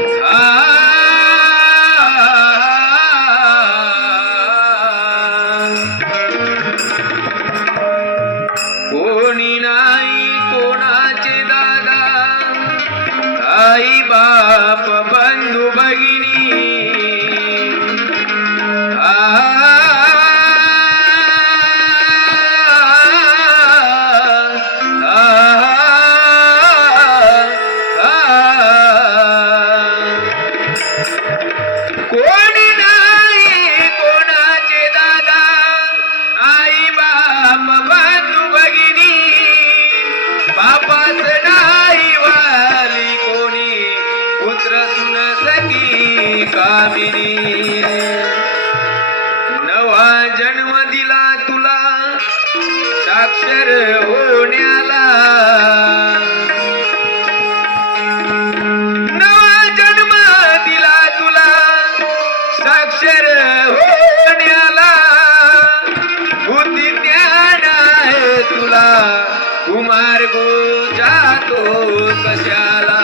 三 कामिनी नवा जन्म दिला तुला साक्षर होण्याला. नवा दिला तुला साक्षर होण्याला. तुला कुमार गो जातो कशाला.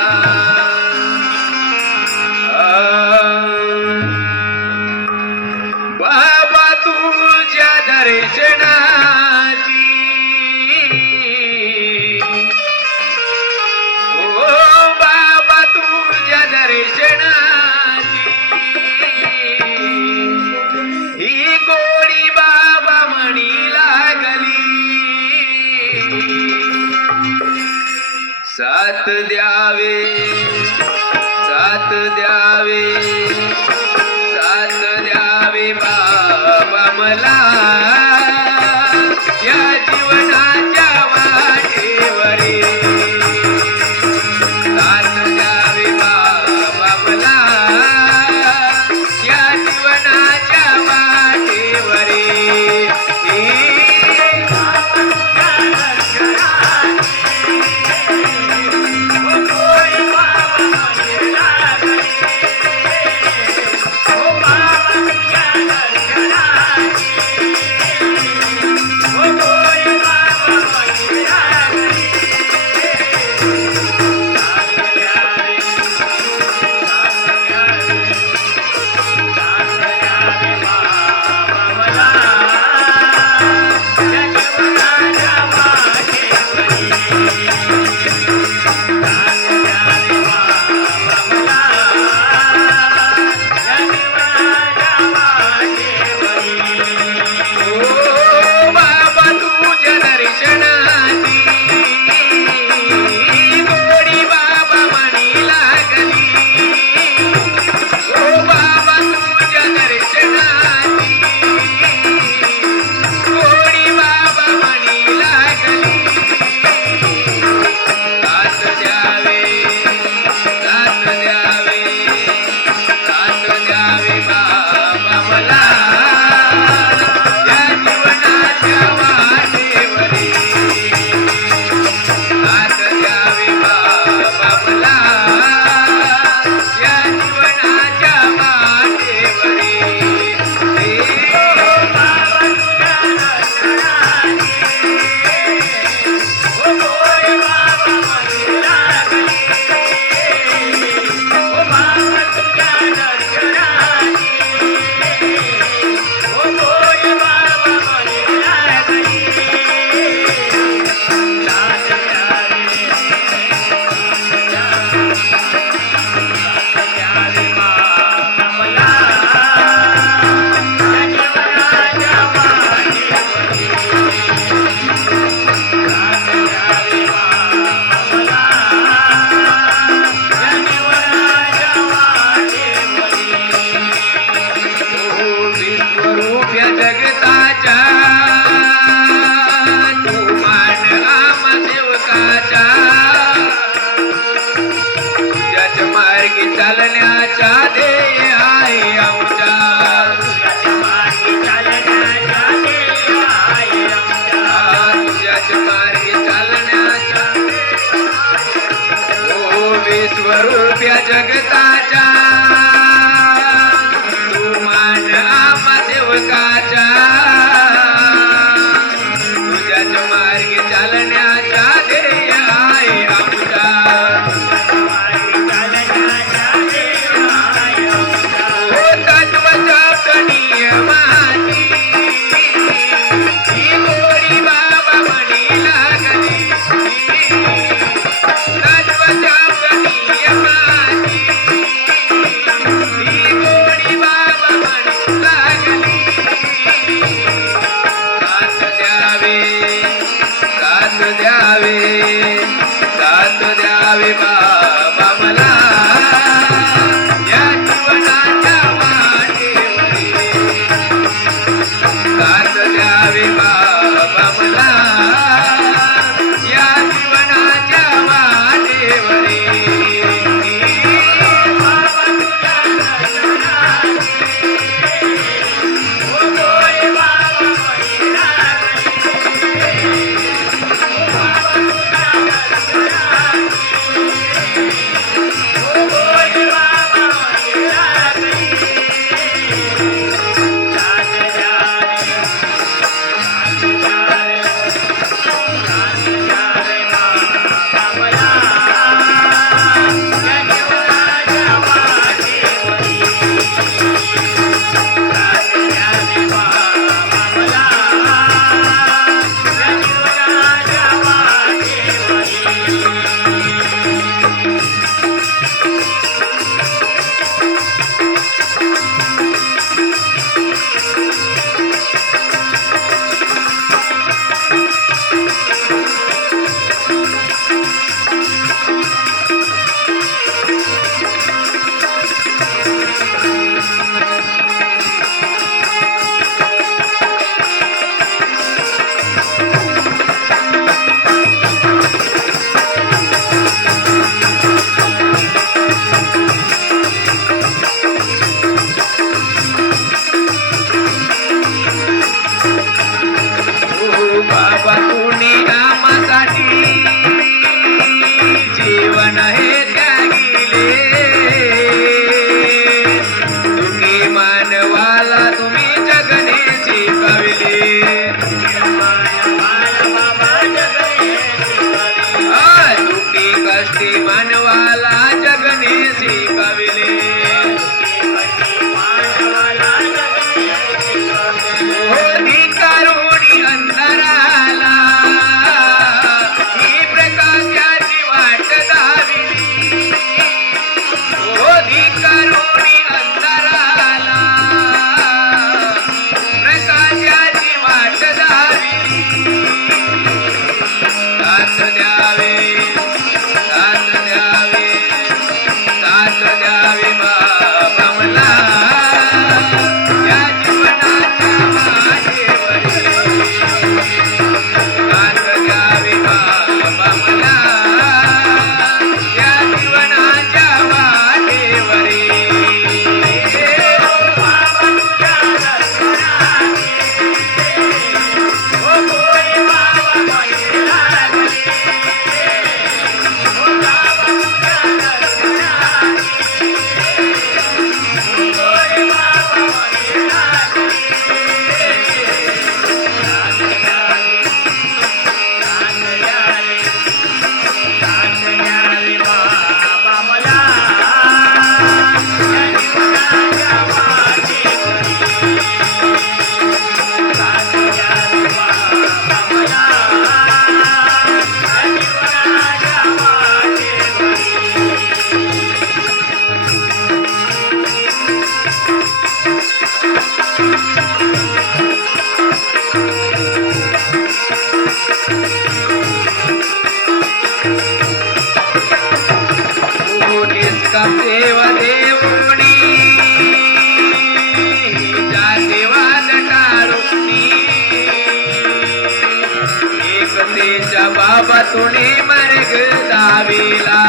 साथ द्यावे साथ द्यावे. ah, ah, ah. 这个蛋。द्यावे साथ द्यावे बा. तुने मार्ग दाविला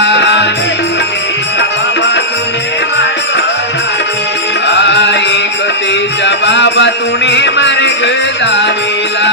आ, एकतेच्या बाबा तुने मर्ग दाविला